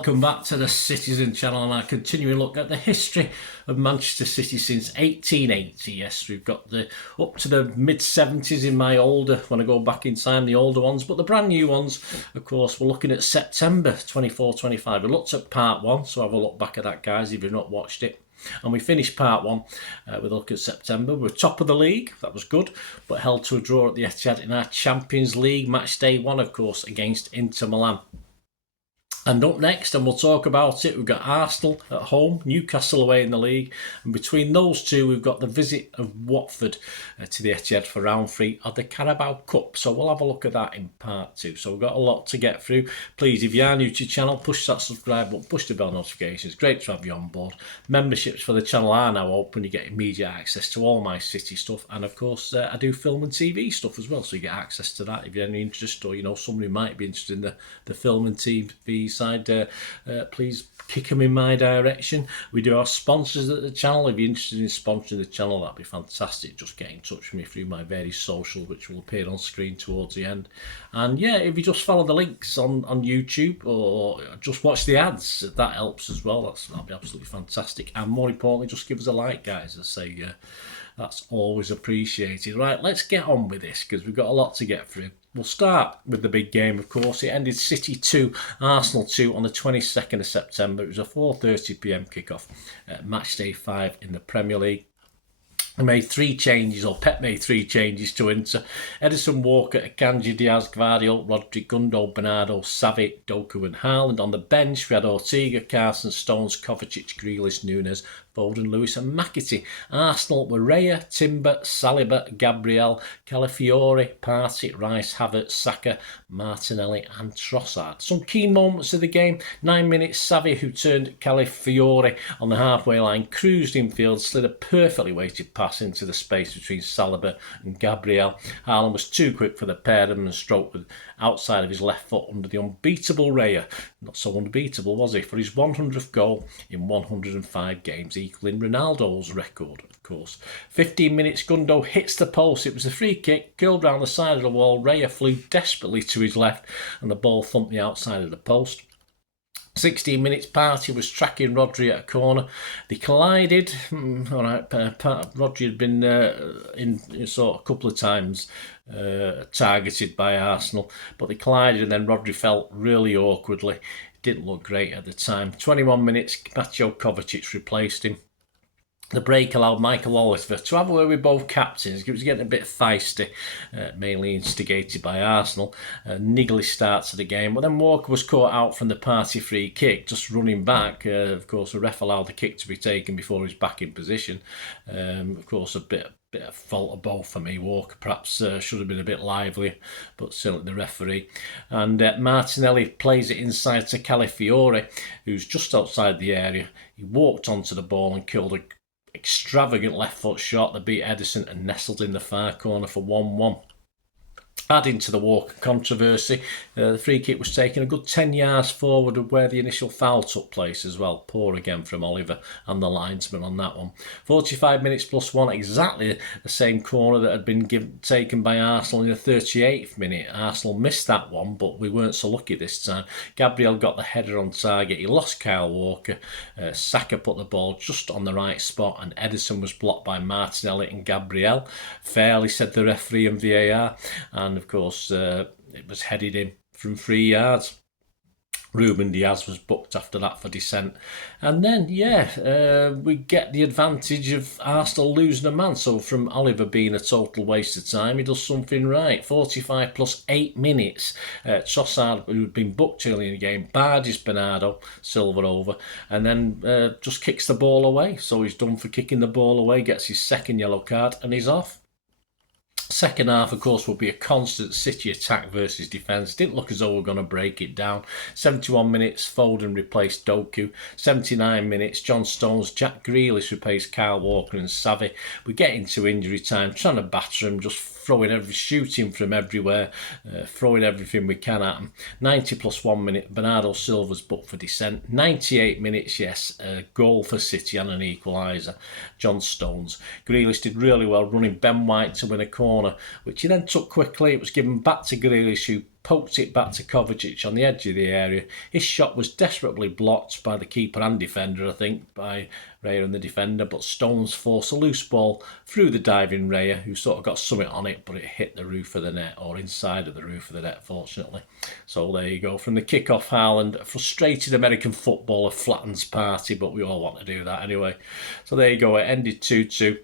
welcome back to the Citizen channel, and I continue to look at the history of Manchester City since 1880. Yes, we've got the up to the mid-70s in my older, when I go back in time, the older ones, but the brand new ones, of course, we're looking at September 24-25. We looked at part one, so have a look back at that, guys, if you've not watched it. And we finished part one with a look at September. We're top of the league, that was good, but held to a draw at the Etihad in our Champions League match day one, of course, against Inter Milan. And up next, and we'll talk about it, we've got Arsenal at home, Newcastle away in the league, and between those two we've got the visit of Watford to the Etihad for round 3 of the Carabao Cup. So we'll have a look at that in part 2. So we've got a lot to get through. Please, if you are new to the channel, push that subscribe button, push the bell notifications. Great to have you on board. Memberships for the channel are now open. You get immediate access to all my City stuff, and of course I do film and TV stuff as well, so you get access to that if you're any interest, or you know somebody who might be interested in the film and TV side, please kick them in my direction. We do have sponsors at the channel. If you're interested in sponsoring the channel, that'd be fantastic. Just get in touch with me through my various socials, which will appear on screen towards the end. And yeah, if you just follow the links on YouTube or just watch the ads, that helps as well. That'll be absolutely fantastic. And more importantly, just give us a like, guys. I say that's always appreciated. Right, let's get on with this because we've got a lot to get through. We'll start with the big game, of course. It ended City 2, Arsenal 2 on the 22nd of September. It was a 4:30 p.m. kickoff at match day 5 in the Premier League. I made 3 changes, or Pep made 3 changes to Inter. Edison, Walker, Akanji, Diaz, Gvardiol, Rodri, Gundo, Bernardo, Savic, Doku and Haaland. On the bench, we had Ortega, Carson, Stones, Kovacic, Grealish, Nunes, Foden, Lewis and McAtee. Arsenal were Raya, Timber, Saliba, Gabriel, Calafiore, Partey, Rice, Havertz, Saka, Martinelli and Trossard. Some key moments of the game. 9 minutes, Savi, who turned Calafiore on the halfway line, cruised infield, slid a perfectly weighted pass into the space between Saliba and Gabriel. Haaland was too quick for the pair of them and stroked with outside of his left foot under the unbeatable Raya. Not so unbeatable, was he? For his 100th goal in 105 games, equaling Ronaldo's record, of course. 15 minutes, Gundo hits the post. It was a free kick, curled round the side of the wall. Raya flew desperately to his left and the ball thumped the outside of the post. 16 minutes, Partey was tracking Rodri at a corner. They collided. All right, Rodri had been in sort of a couple of times targeted by Arsenal, but they collided and then Rodri fell really awkwardly. Didn't look great at the time. 21 minutes, Mateo Kovacic replaced him. The break allowed Michael Oliver to have a word with both captains. It was getting a bit feisty, mainly instigated by Arsenal. Niggly start to the game, but then Walker was caught out from the Partey free kick, just running back. Of course, the ref allowed the kick to be taken before he was back in position. Of course, a bit of fault of both for me. Walker perhaps should have been a bit livelier, but still the referee. And Martinelli plays it inside to Calafiore, who's just outside the area. He walked onto the ball and killed a extravagant left foot shot that beat Edison and nestled in the far corner for 1-1. Adding to the Walker controversy, the free kick was taken a good 10 yards forward of where the initial foul took place as well. Poor again from Oliver and the linesman on that one. 45 minutes plus 1, exactly the same corner that had been taken by Arsenal in the 38th minute. Arsenal missed that one, but we weren't so lucky this time. Gabriel got the header on target. He lost Kyle Walker. Saka put the ball just on the right spot, and Edison was blocked by Martinelli and Gabriel. Fairly, said the referee and VAR, and of course it was headed in from 3 yards. Ruben Diaz was booked after that for dissent. And then, we get the advantage of Arsenal losing a man. So from Oliver being a total waste of time, he does something right. 45 plus 8 minutes. Trossard, who had been booked early in the game, barges Bernardo Silva over and then just kicks the ball away. So he's done for kicking the ball away, gets his second yellow card and he's off. Second half, of course, will be a constant City attack versus defence. Didn't look as though we were going to break it down. 71 minutes, Foden replaced Doku. 79 minutes, John Stones, Jack Grealish replaced Kyle Walker and Savi. We get into injury time, trying to batter him, just shooting from everywhere, throwing everything we can at him. 90 plus 1 minute, Bernardo Silva's booked for dissent. 98 minutes, yes, a goal for City and an equaliser. John Stones. Grealish did really well running Ben White to win a corner corner, which he then took quickly. It was given back to Grealish, who poked it back to Kovacic on the edge of the area. His shot was desperately blocked by the keeper and defender, I think, by Raya and the defender, but Stones forced a loose ball through the diving Raya, who sort of got something on it, but it hit the roof of the net, or inside of the roof of the net, fortunately. So there you go. From the kick-off, Haaland, a frustrated American footballer flattens party, but we all want to do that anyway. So there you go. It ended 2-2.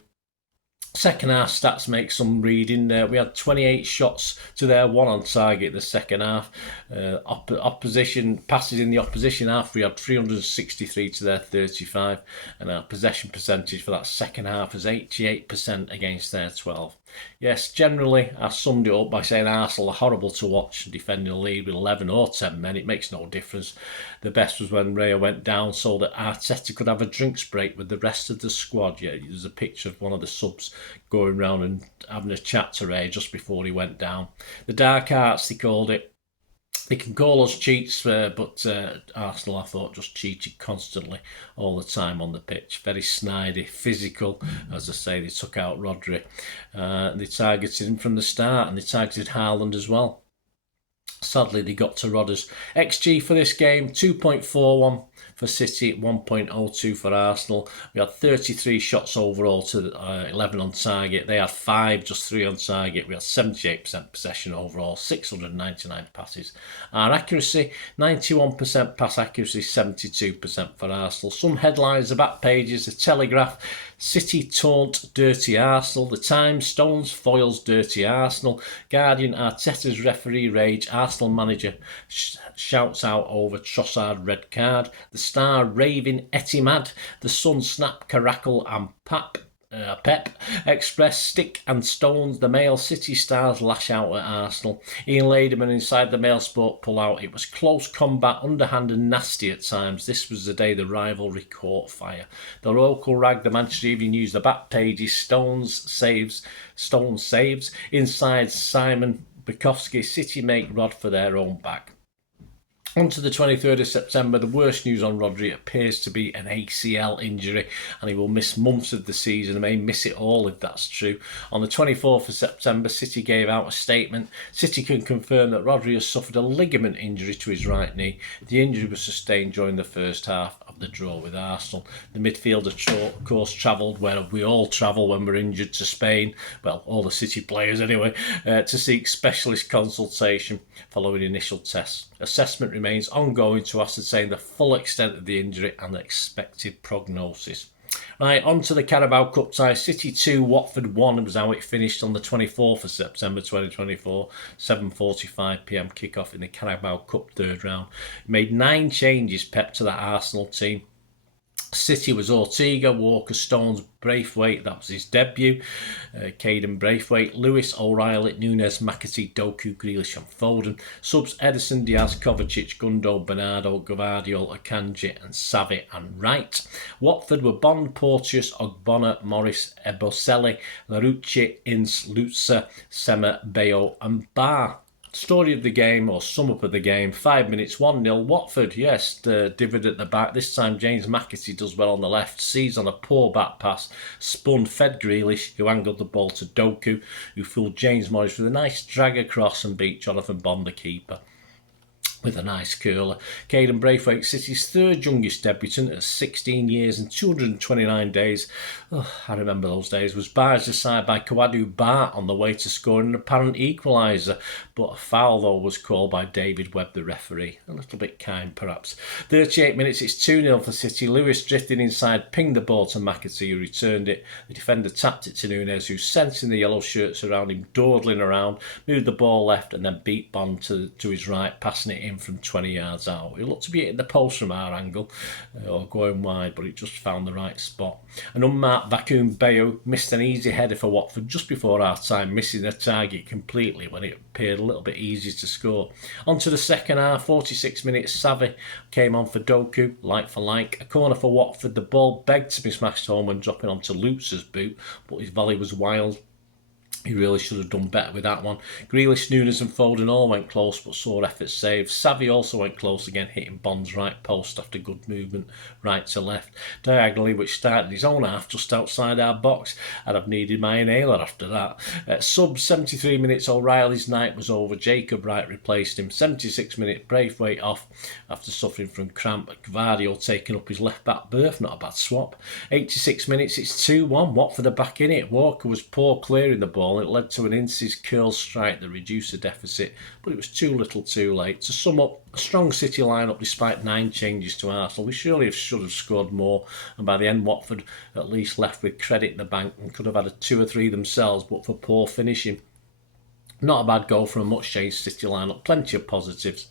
Second half stats make some reading. We had 28 shots to their 1 on target in the second half. Opposition passes in the opposition half, we had 363 to their 35, and our possession percentage for that second half was 88% against their 12. Yes, generally I summed it up by saying Arsenal are horrible to watch, defending the lead with 11 or 10 men. It makes no difference. The best was when Raya went down so that Arteta could have a drinks break with the rest of the squad. Yeah, there's a picture of one of the subs going round and having a chat to Raya just before he went down. The dark arts, they called it. They can call us cheats, but Arsenal, I thought, just cheated constantly all the time on the pitch. Very snidey, physical. As I say, they took out Rodri. They targeted him from the start, and they targeted Haaland as well. Sadly, they got to Rodgers. XG for this game, 2.41 for City, 1.02 for Arsenal. We had 33 shots overall to 11 on target. They had 5, just 3 on target. We had 78% possession overall, 699 passes. Our accuracy, 91% pass accuracy, 72% for Arsenal. Some headlines, the back pages, the Telegraph, City taunt dirty Arsenal. The Times, Stones foils dirty Arsenal. Guardian, Arteta's referee rage. Arsenal manager shouts out over Trossard red card. The Star, raving Etimad. The Sun, snap, Caracal and Pep Express, stick and stones. The Mail, City stars lash out at Arsenal. Ian Laderman inside the Mail Sport pull out. It was close combat, underhand and nasty at times. This was the day the rivalry caught fire. The local rag, the Manchester Evening News, the back pages, Stones saves. Inside Simon Bukowski, City make Rod for their own back. On to the 23rd of September, the worst news on Rodri appears to be an ACL injury, and he will miss months of the season and may miss it all if that's true. On the 24th of September, City gave out a statement. City can confirm that Rodri has suffered a ligament injury to his right knee. The injury was sustained during the first half of the draw with Arsenal. The midfielder, of course, travelled where we all travel when we're injured, to Spain, well, all the City players anyway, to seek specialist consultation following initial tests. Assessment remains ongoing to ascertain the full extent of the injury and the expected prognosis. Right, on to the Carabao Cup tie. City 2, Watford 1 was how it finished on the 24th of September 2024. 7:45pm kickoff in the Carabao Cup third round. Made 9 changes, Pep, to that Arsenal team. City was Ortega, Walker, Stones, Braithwaite, that was his debut. Caden Braithwaite, Lewis, O'Reilly, Nunes, McAtee, Doku, Grealish and Foden. Subs, Edison, Diaz, Kovacic, Gundo, Bernardo, Gvardiol, Akanji and Savi and Wright. Watford were Bond, Porteous, Ogbonna, Morris, Eboselli, Larucci, Ince, Lutzer, Sema, Bayo and Barr. Story of the game, or sum up of the game, 5 minutes, 1-0 Watford. Yes, the divid at the back. This time James McAtee does well on the left, sees on a poor back pass, spun, fed Grealish, who angled the ball to Doku, who fooled James Morris with a nice drag across and beat Jonathan Bond, the keeper, with a nice curler. Caden Braithwaite, City's third youngest debutant at 16 years and 229 days. Oh, I remember those days. Was barged aside by Kawadu Bart on the way to scoring an apparent equaliser, but a foul though was called by David Webb, the referee. A little bit kind, perhaps. 38 minutes, it's 2-0 for City. Lewis drifted inside, pinged the ball to McAtee, who returned it. The defender tapped it to Nunes, who, sensing the yellow shirts around him dawdling around, moved the ball left and then beat Bond to his right, passing it in from 20 yards out. It looked to be hitting the post from our angle, or going wide, but it just found the right spot. An unmarked vacuum Bayo missed an easy header for Watford just before half time, missing the target completely when it appeared a little bit easier to score. On to the second half, 46 minutes, Savi came on for Doku, like for like. A corner for Watford, the ball begged to be smashed home when dropping onto Lutzer's boot, but his volley was wild. He really should have done better with that one. Grealish, Nunes and Foden all went close but saw efforts saved. Savvy also went close again, hitting Bond's right post after good movement right to left. Diagonally, which started his own half just outside our box. I'd have needed my inhaler after that. Sub 73 minutes, O'Reilly's night was over. Jacob Wright replaced him. 76 minutes, Braithwaite off after suffering from cramp. Gvardiol taking up his left back berth, not a bad swap. 86 minutes, it's 2-1. Watford are back in it. Walker was poor clearing the ball. It led to an Ince's curl strike that reduced the deficit, but it was too little too late. To sum up, a strong City lineup despite 9 changes to Arsenal. We surely should have scored more, and by the end Watford at least left with credit in the bank and could have had a 2 or 3 themselves, but for poor finishing. Not a bad goal for a much changed City lineup, plenty of positives.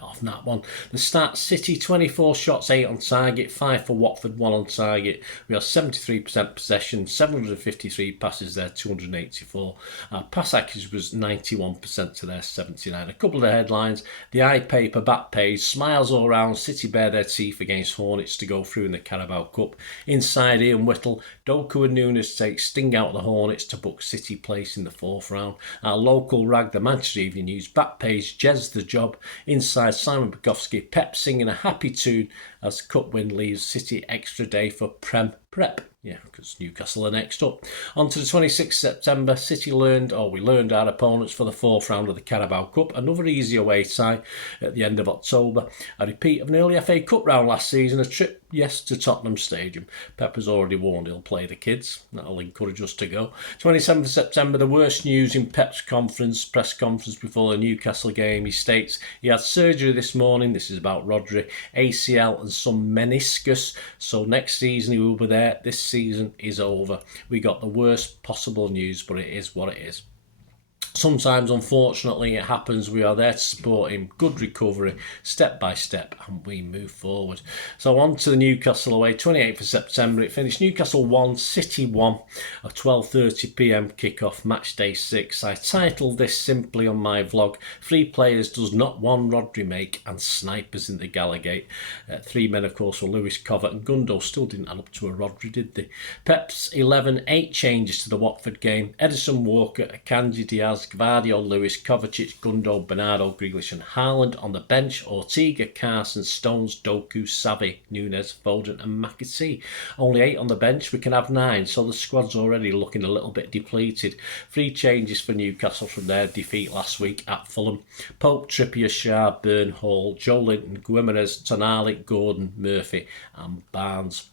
Off that one. The stats: City 24 shots, 8 on target, 5 for Watford, 1 on target. We have 73% possession, 753 passes there, 284. Our pass accuracy was 91% to their 79. A couple of the headlines: the iPaper back page, smiles all round, City bare their teeth against Hornets to go through in the Carabao Cup. Inside Ian Whittle, Doku and Nunes take sting out the Hornets to book City place in the 4th round. Our local rag, the Manchester Evening News, back page, Jez the job. Inside Simon Bukowski, Pep singing a happy tune as cup win leaves City extra day for Prem prep. Yeah, because Newcastle are next up. On to the 26th September, City learned our opponents for the 4th round of the Carabao Cup. Another easy away tie at the end of October. A repeat of an early FA Cup round last season, a trip, yes, to Tottenham Stadium. Pep has already warned he'll play the kids. That'll encourage us to go. 27th September, the worst news in Pep's press conference before the Newcastle game. He states he had surgery this morning. This is about Rodri, ACL and some meniscus. So next season he will be there. This season is over. We got the worst possible news, but it is what it is. Sometimes, unfortunately, it happens. We are there to support him. Good recovery, step by step, and we move forward. So on to the Newcastle away, 28th of September. It finished Newcastle 1, City 1, a 12:30pm kickoff, match day 6. I titled this simply on my vlog, 3 players does not one Rodri make, and snipers in the Gallagate. 3 men, of course, were Lewis, Covert and Gundo. Still didn't add up to a Rodri, did they? Pep's 11, 8 changes to the Watford game. Edison, Walker, Akanji, Diaz, Gvardiol, Lewis, Kovacic, Gundo, Bernardo, Grealish and Haaland. On the bench, Ortega, Carson, Stones, Doku, Savvy, Nunes, Foden and McAtee. Only 8 on the bench, we can have 9, so the squad's already looking a little bit depleted. 3 changes for Newcastle from their defeat last week at Fulham. Pope, Trippier, Schär, Burn, Hall, Joe Linton, Guimarães, Tonali, Gordon, Murphy and Barnes.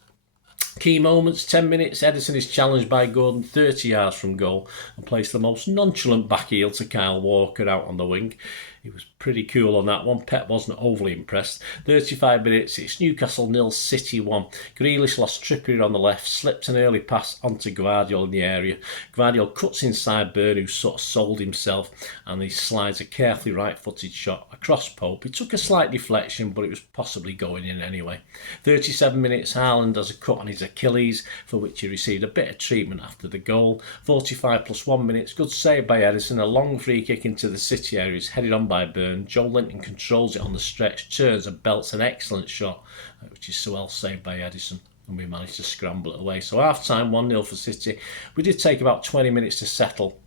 Key moments: 10 minutes, Edison is challenged by Gordon 30 yards from goal and placed the most nonchalant back heel to Kyle Walker out on the wing. He was pretty cool on that one. Pep wasn't overly impressed. 35 minutes, it's Newcastle 0, City 1. Grealish lost Trippier on the left, slipped an early pass onto Gvardiol in the area. Gvardiol cuts inside Burn, who sort of sold himself, and he slides a carefully right-footed shot across Pope. He took a slight deflection, but it was possibly going in anyway. 37 minutes, Haaland has a cut on his Achilles, for which he received a bit of treatment after the goal. 45 plus 1 minutes, good save by Edison. A long free kick into the City area is headed on by Burn. Joe Linton controls it on the stretch, turns and belts an excellent shot, which is so well saved by Edison, and we managed to scramble it away. So half time 1-0 for City. We did take about 20 minutes to settle,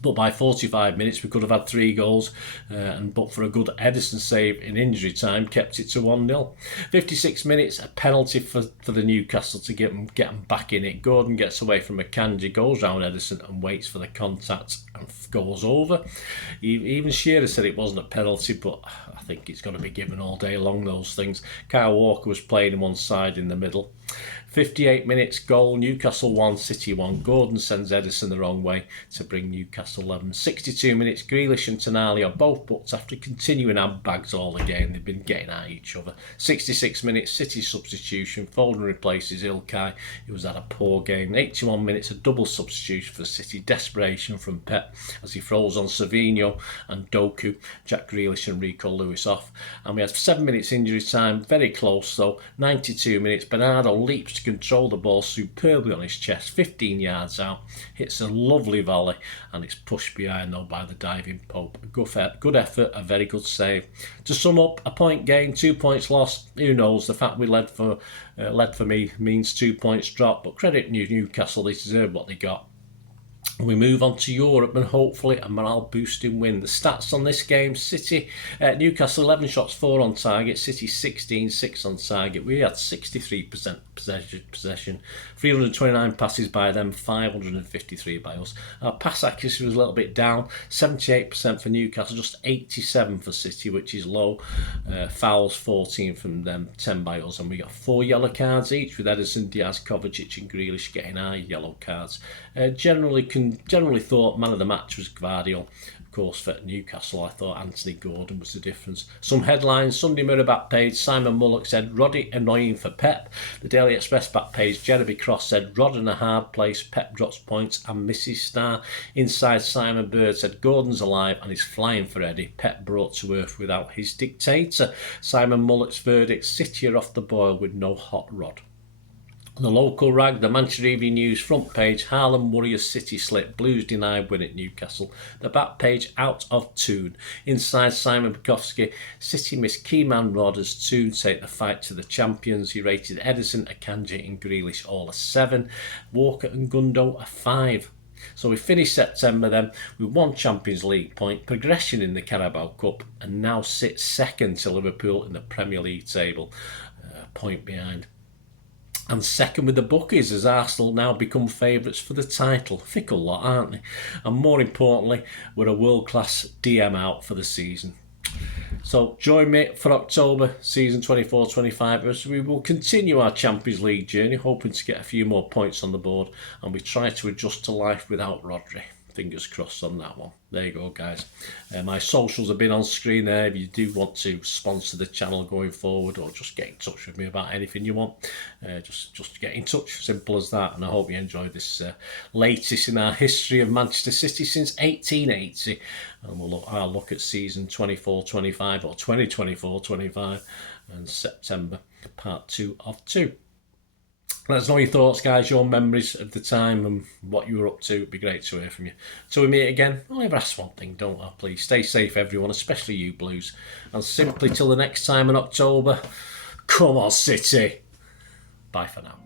but by 45 minutes we could have had 3 goals, but for a good Edison save in injury time, kept it to 1-0. 56 minutes, a penalty for the Newcastle to get them back in it. Gordon gets away from Akanji, goes round Edison and waits for the contact and goes over. Even Shearer said it wasn't a penalty, but I think it's going to be given all day long, those things. Kyle Walker was playing him on side in the middle. 58 minutes, goal, Newcastle 1, City 1. Gordon sends Edison the wrong way to bring Newcastle 11. 62 minutes, Grealish and Tonali are both booked after continuing handbags all the game. They've been getting at each other. 66 minutes, City substitution. Foden replaces Ilkay, who was at a poor game. 81 minutes, a double substitution for City. Desperation from Pep as he throws on Savinho and Doku. Jack Grealish and Rico Lewis off. And we had 7 minutes injury time, very close though. 92 minutes, Bernardo leaps to control the ball superbly on his chest, 15 yards out, hits a lovely volley, and it's pushed behind though by the diving Pope. Good effort, a very good save. To sum up, a point gained, 2 points lost. Who knows? The fact we led for me means 2 points drop, but credit Newcastle, they deserve what they got. We move on to Europe and hopefully a morale boosting win. The stats on this game: City, Newcastle 11 shots, 4 on target, City 16, 6 on target. We had 63% possession, 329 passes by them, 553 by us. Our pass accuracy was a little bit down, 78% for Newcastle, just 87 for City, which is low. Fouls 14 from them, 10 by us, and we got 4 yellow cards each, with Ederson, Diaz, Kovacic and Grealish getting our yellow cards. Generally thought man of the match was Gvardiol. Of course, for Newcastle, I thought Anthony Gordon was the difference. Some headlines: Sunday Mirror back page, Simon Mullock said Rodri annoying for Pep. The Daily Express back page, Jeremy Cross said Rod in a hard place, Pep drops points and misses star. Inside, Simon Bird said Gordon's alive and he's flying for Eddie, Pep brought to earth without his dictator. Simon Mullock's verdict: City are off the boil with no hot rod. The local rag, the Manchester Evening News front page, Harlem Warriors City slip, Blues denied win at Newcastle. The back page, out of tune. Inside, Simon Bukowski, City miss key man Rod as Toon take the fight to the champions. He rated Ederson, Akanji and Grealish all a 7. Walker and Gundo a 5. So we finished September then with 1 Champions League point, progression in the Carabao Cup, and now sit second to Liverpool in the Premier League table, point behind. And second with the bookies, as Arsenal now become favourites for the title. Fickle lot, aren't they? And more importantly, we're a world-class DM out for the season. So join me for October, season 24-25, as we will continue our Champions League journey, hoping to get a few more points on the board, and we try to adjust to life without Rodri. Fingers crossed on that one. There you go, guys. My socials have been on screen there. If you do want to sponsor the channel going forward, or just get in touch with me about anything you want, just get in touch. Simple as that. And I hope you enjoyed this latest in our history of Manchester City since 1880. And I'll look at season 24-25 or 2024-25 and September, part 2 of 2. Let us know your thoughts, guys, your memories of the time and what you were up to. It'd be great to hear from you. Till we meet again, I'll ever ask one thing, don't I? Please stay safe, everyone, especially you Blues. And simply till the next time in October, come on, City. Bye for now.